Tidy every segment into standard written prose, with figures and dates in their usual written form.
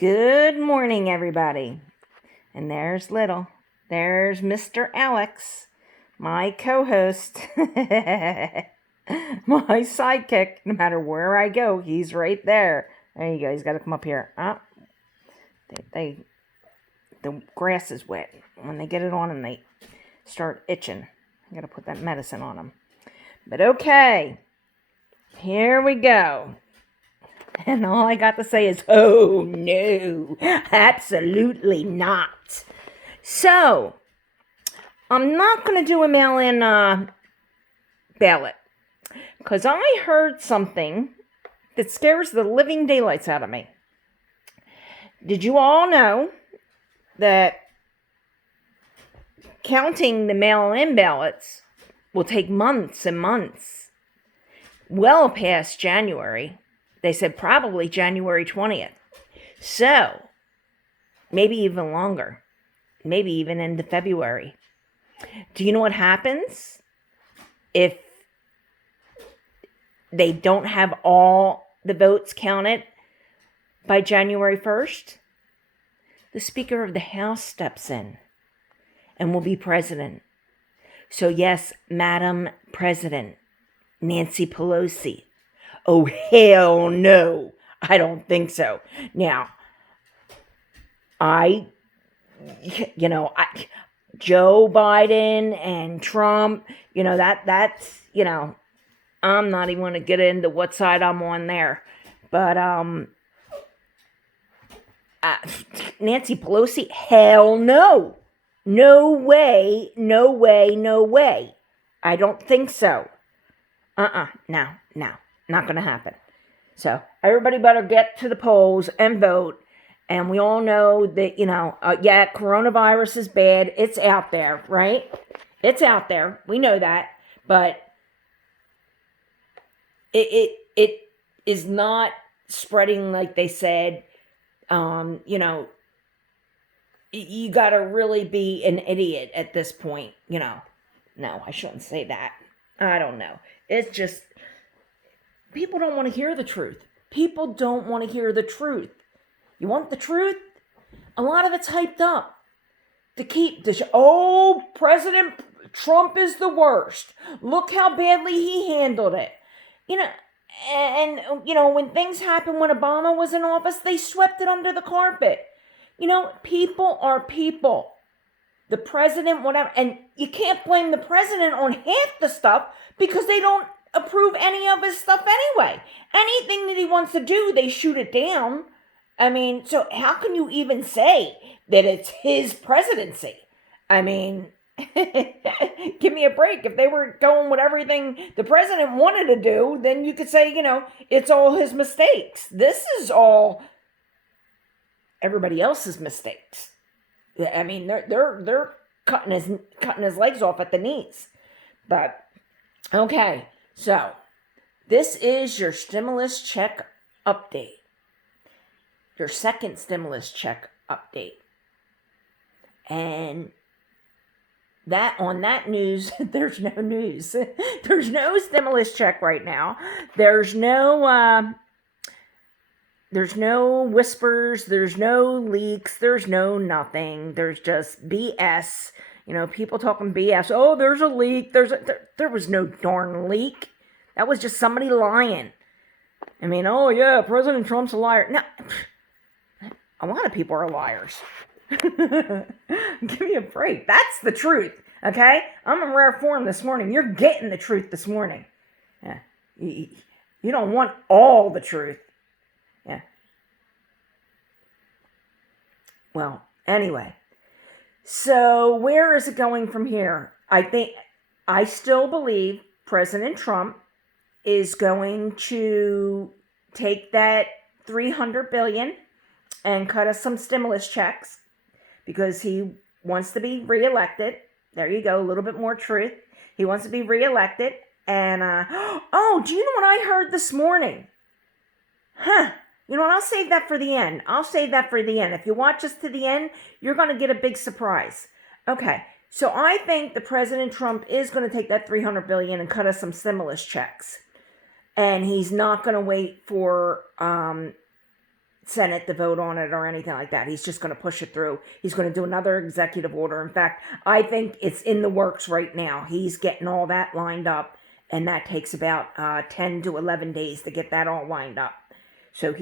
Good morning, everybody. And there's there's Mr. Alex, my co-host, my sidekick. No matter where I go, he's right there. There you go. He's got to come up here. The grass is wet. When they get it on them, they start itching. I got to put that medicine on them. But okay, here we go. And all I got to say is, oh no, absolutely not. So, I'm not going to do a mail-in ballot. Because I heard something that scares the living daylights out of me. Did you all know that counting the mail-in ballots will take months and months? Well past January. They said probably January 20th. So, maybe even longer. Maybe even into February. Do you know what happens if they don't have all the votes counted by January 1st? The Speaker of the House steps in and will be president. So yes, Madam President, Nancy Pelosie. Oh, hell no. I don't think so. Now, Joe Biden and Trump, that's, I'm not even going to get into what side I'm on there. But, Nancy Pelosi, hell no. No way, no way, no way. I don't think so. No. Not going to happen. So everybody better get to the polls and vote. And we all know that, coronavirus is bad. It's out there, right? It's out there. We know that. But it is not spreading like they said. You got to really be an idiot at this point. No, I shouldn't say that. I don't know. It's just... people don't want to hear the truth. People don't want to hear the truth. You want the truth? A lot of it's hyped up to keep President Trump is the worst. Look how badly he handled it. When things happened when Obama was in office, they swept it under the carpet. People are people. The president, whatever, and you can't blame the president on half the stuff because they don't approve any of his stuff anyway. Anything that he wants to do, they shoot it down. I mean, so how can you even say that it's his presidency? I mean, give me a break. If they were going with everything the president wanted to do, then you could say, it's all his mistakes. This is all everybody else's mistakes. I mean, they're cutting his legs off at the knees. But okay. So, this is your stimulus check update. Your second stimulus check update. And on that news, there's no news. There's no stimulus check right now. There's no whispers. There's no leaks. There's no nothing. There's just BS. People talking BS. Oh, there's a leak. There was no darn leak. That was just somebody lying. I mean, oh yeah, President Trump's a liar. No, a lot of people are liars. Give me a break. That's the truth, okay? I'm in rare form this morning. You're getting the truth this morning. Yeah. You don't want all the truth. Yeah. Well, anyway. So, where is it going from here? I still believe President Trump is going to take that $300 billion and cut us some stimulus checks because he wants to be reelected. There you go, a little bit more truth. He wants to be reelected. And, do you know what I heard this morning? You know what? I'll save that for the end. If you watch us to the end, you're going to get a big surprise. Okay, so I think the President Trump is going to take that $300 billion and cut us some stimulus checks. And he's not going to wait for Senate to vote on it or anything like that. He's just going to push it through. He's going to do another executive order. In fact, I think it's in the works right now. He's getting all that lined up, and that takes about 10 to 11 days to get that all lined up. So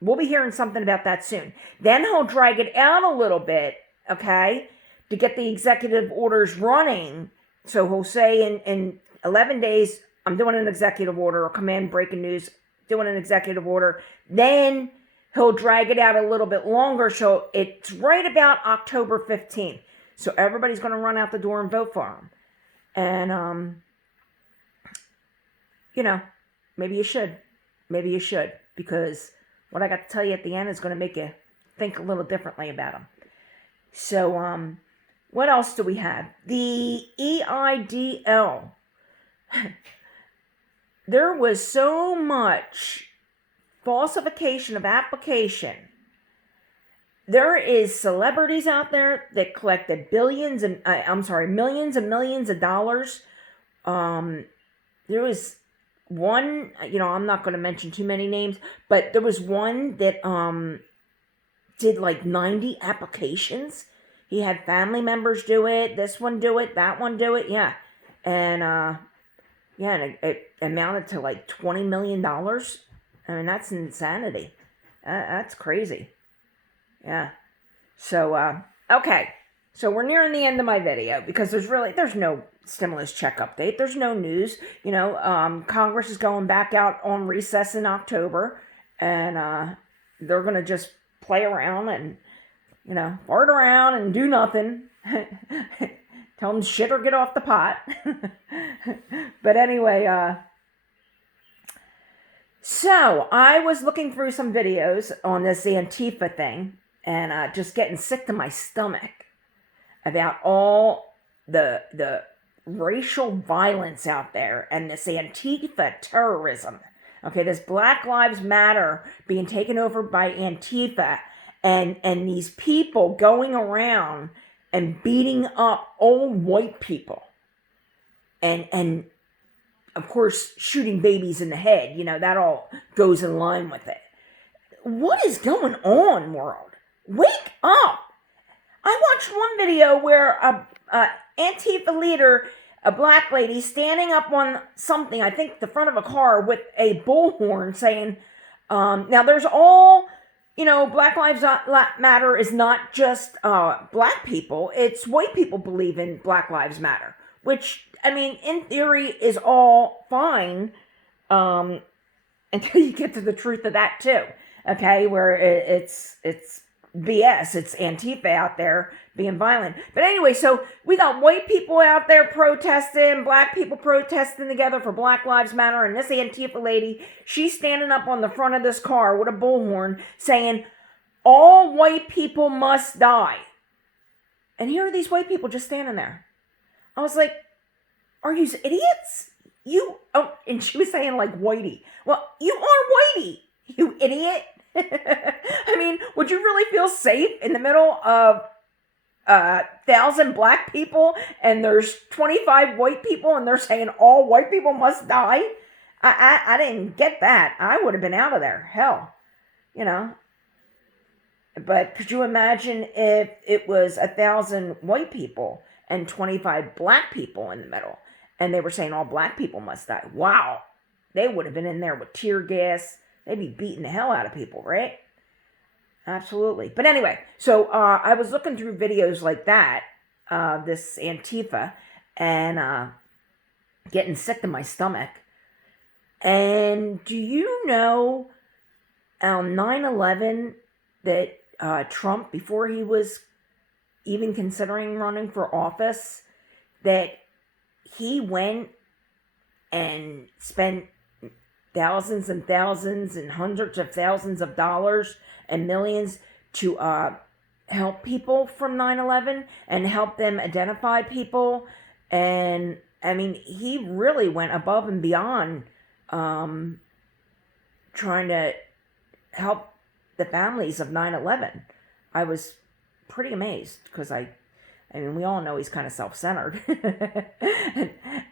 we'll be hearing something about that soon. Then he'll drag it out a little bit, okay, to get the executive orders running. So he'll say in 11 days, I'm doing an executive order, or come in, breaking news, doing an executive order. Then he'll drag it out a little bit longer. So it's right about October 15th. So everybody's going to run out the door and vote for him. And, maybe you should. Maybe you should. Because what I got to tell you at the end is going to make you think a little differently about him. So, what else do we have? The EIDL. There was so much falsification of application. There is celebrities out there that collected millions and millions of dollars. There was one, I'm not going to mention too many names, but there was one that did like 90 applications. He had family members do it, this one do it, that one do it, yeah. And and it amounted to like $20 million. I mean, that's insanity. That's crazy. Yeah. So, okay. So we're nearing the end of my video because there's no stimulus check update. There's no news. Congress is going back out on recess in October, and they're going to just play around and, fart around and do nothing. Tell them shit or get off the pot. But anyway, so I was looking through some videos on this Antifa thing and just getting sick to my stomach about all the racial violence out there and this Antifa terrorism. Okay, this Black Lives Matter being taken over by Antifa and these people going around and beating up old white people. And of course, shooting babies in the head. That all goes in line with it. What is going on, world? Wake up! I watched one video where a Antifa leader, a black lady, standing up on something, I think the front of a car, with a bullhorn saying, now there's all... Black Lives Matter is not just black people. It's white people believe in Black Lives Matter, which, in theory is all fine until you get to the truth of that too, okay, where it's BS. It's Antifa out there being violent. But anyway, so we got white people out there protesting, black people protesting together for Black Lives Matter, and this Antifa lady, she's standing up on the front of this car with a bullhorn saying, all white people must die. And here are these white people just standing there. I was like, are you idiots? And she was saying like whitey. Well, you are whitey, you idiot. Would you really feel safe in the middle of 1,000 black people and there's 25 white people and they're saying all white people must die? I didn't get that. I would have been out of there. Hell, But could you imagine if it was 1,000 white people and 25 black people in the middle and they were saying all black people must die? Wow. They would have been in there with tear gas. They'd be beating the hell out of people, right? Absolutely. But anyway, so I was looking through videos like that, this Antifa, and getting sick to my stomach. And do you know on 9/11 that Trump, before he was even considering running for office, that he went and spent thousands and thousands and hundreds of thousands of dollars and millions to help people from 9/11 and help them identify people. And he really went above and beyond trying to help the families of 9/11. I was pretty amazed because we all know he's kind of self-centered.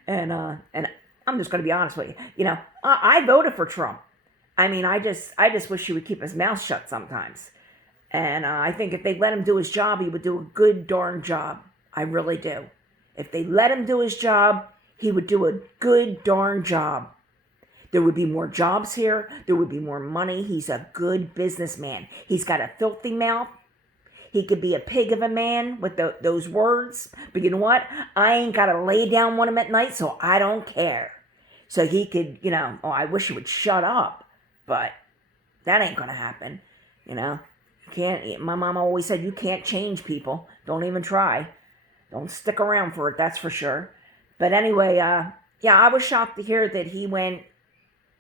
and I'm just going to be honest with you. I voted for Trump. I mean, I just wish he would keep his mouth shut sometimes. And I think if they let him do his job, he would do a good darn job. I really do. If they let him do his job, he would do a good darn job. There would be more jobs here. There would be more money. He's a good businessman. He's got a filthy mouth. He could be a pig of a man with those words. But you know what? I ain't got to lay down with him at night, so I don't care. So he could, I wish he would shut up. But that ain't going to happen. You can't. My mom always said, you can't change people. Don't even try. Don't stick around for it, that's for sure. But anyway, I was shocked to hear that he went,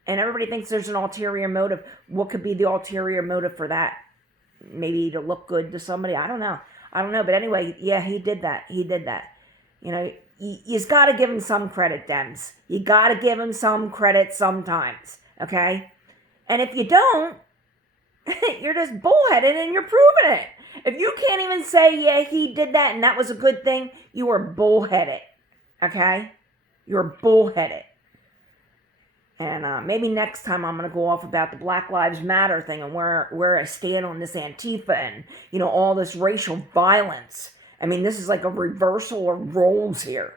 and everybody thinks there's an ulterior motive. What could be the ulterior motive for that? Maybe to look good to somebody? I don't know. But anyway, yeah, he did that. You's got to give him some credit, Dems. You got to give him some credit sometimes, okay? And if you don't, you're just bullheaded and you're proving it. If you can't even say, yeah, he did that and that was a good thing, you are bullheaded, okay? You're bullheaded. And maybe next time I'm going to go off about the Black Lives Matter thing and where I stand on this Antifa and, all this racial violence. I mean, this is like a reversal of roles here,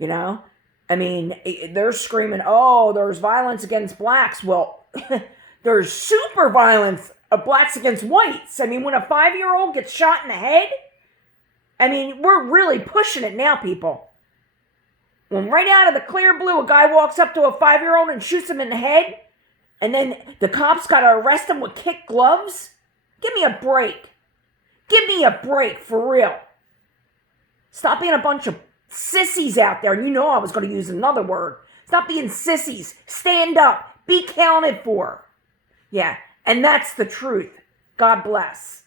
I mean, they're screaming, oh, there's violence against blacks. Well, there's super violence of blacks against whites. I mean, when a 5-year-old gets shot in the head, I mean, we're really pushing it now, people. When right out of the clear blue, a guy walks up to a 5-year-old and shoots him in the head, and then the cops got to arrest him with kid gloves? Give me a break. Give me a break, for real. Stop being a bunch of sissies out there. And I was going to use another word. Stop being sissies. Stand up. Be counted for. Yeah, and that's the truth. God bless.